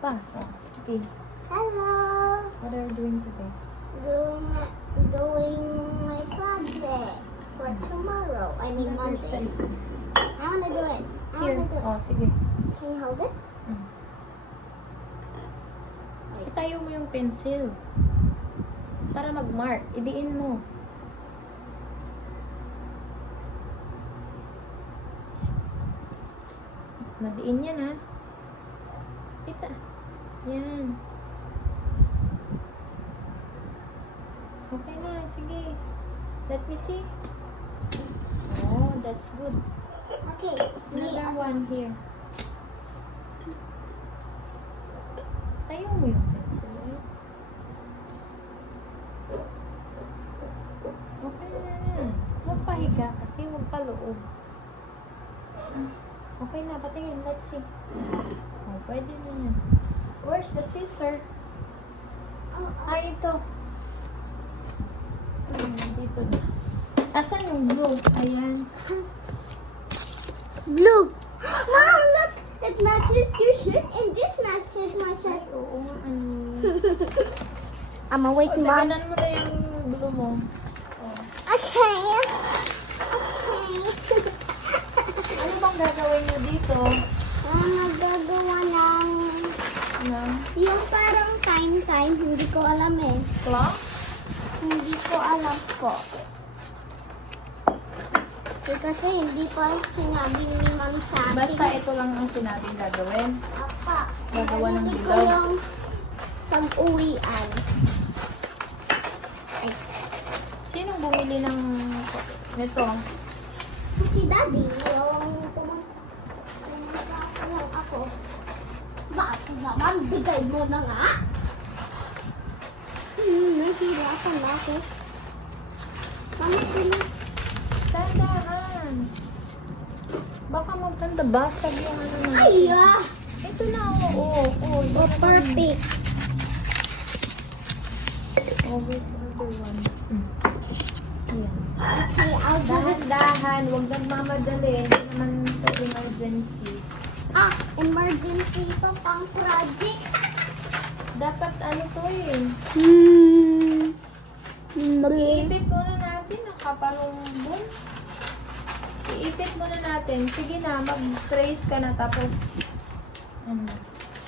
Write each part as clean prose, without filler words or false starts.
pa. Oh, okay. Hello. What are you doing today? Doing my project for tomorrow. I mean Another Monday. side. I wanna do it. I Here. wanna do it. Oh, sige. Can you hold it? Mm. Itayo mo yung pencil. Para mag-mark. Idiin mo. Madiin yan, ha? Kita. Yan. Okay na. Sige. Let me see. Oh, that's good. Okay. Another one here. Tayo mo yung pencil. Eh. Okay na. Huwag pahiga kasi huwag paloob. Okay na, patingin. Let's see. Oh, pwede na yan. Where's the scissor? Ay, ito. Ito, dito na. Asan yung glue? Ayan. Blue. Mom, look! It matches your shirt and this matches my Ay, shirt. oo nga. Ano. I'm awake, Oh, Mom. daganan mo na yung glue mo. Oh. Okay. Okay. Ano bang gagawin mo dito? Nagagawa ng Na? yung parang time, hindi ko alam eh. Clock? Hindi ko alam po. Kasi hindi pa sinabi ni Ma'am sa akin. Basta ito lang ang sinabing gagawin. Apa. Gagawa ng Hindi ko bilog. yung pag-uwian. Sinong bumili ng nito? Si Daddy, yung pumunta lang ako. Bakit naman? Bigay mo na nga. Nahihirapan na ako. Mami, sino? Tandaan. Baka magkanda basag yung ano na. Ay, ah! Ito na, oo. Oo, Oh, perfect. Always other one. Ayan. Okay, I'll do this. Dahan-dahan, huwag nagmamadali. Hindi naman ito emergency. Emergency ito pang project. Dapat ano to eh. Okay. Iipit muna natin ang kapalumbong. Iipit muna natin. Sige na, mag-trace ka na tapos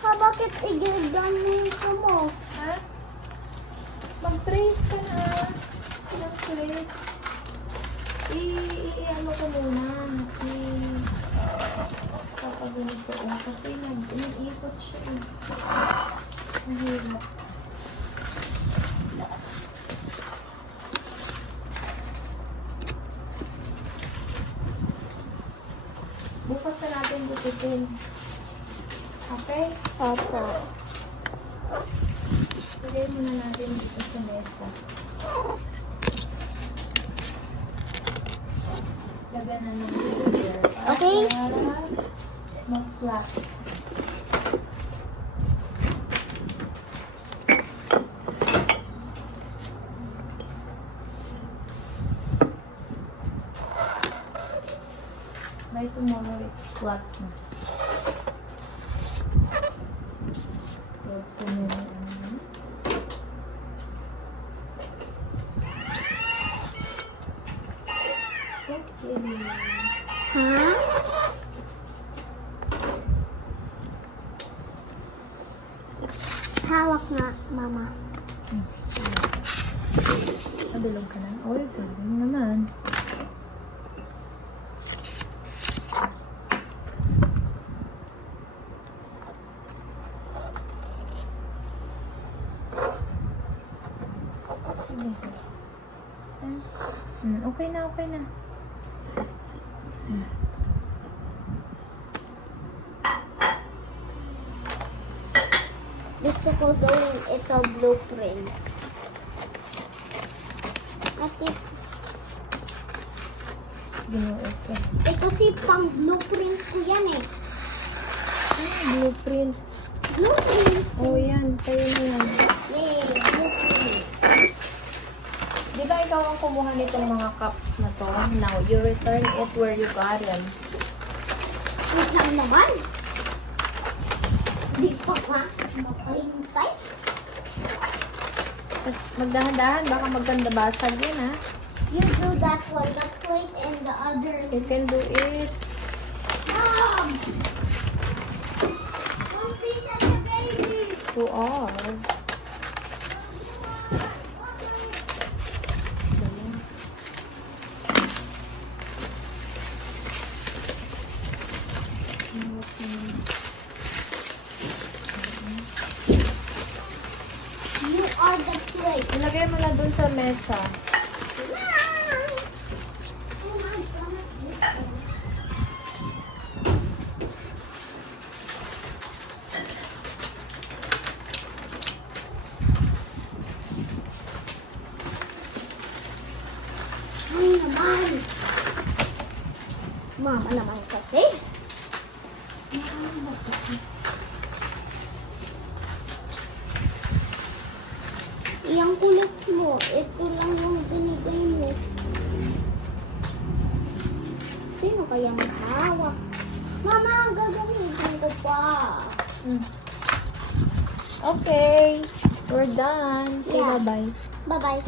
Bakit igagamit mo? ha? Mag-trace ka na. Ng trace. I-ano ko muna. Kapag ganito. Kasi nag-iipot siya eh. Ang hirap. Bukas na natin gupitin. Okay? Opo. Lagay muna natin dito sa mesa. Lagyan na ng sugar. Okay. Para mag-flat. By tomorrow, it's flat na. Buksan mo na ano. Just kidding. Ha? Hawak nga, Mama. Nabilog ka na? Oy, galing naman. Sige. Okay na, okay na. Gusto ko gawin ito blueprint. Ate, Ginuot ko. kasi pang blueprint ko yan eh. Blueprint. Blueprint. Oh, yan. Sa'yo na yan. Yay, blueprint. Di ba ikaw ang kumuha nitong mga cups na to? Now, you return it where you got them. Wait lang naman. Di pa ka. Makahintay. Tapos magdahan-dahan, baka maganda basag yan ha. You do that one, the plate and the other. You can do it. Mom! One piece of the baby. You are. You are the plate. Ilagay mo na dun sa mesa. Ay naman. Mama naman kasi. Iyang kulit mo. Ito lang yung binigay mo. Sino kaya mahawak? Mama, gagamitin ko pa. Mm. Okay. We're done. Say Yeah. bye-bye. Bye-bye.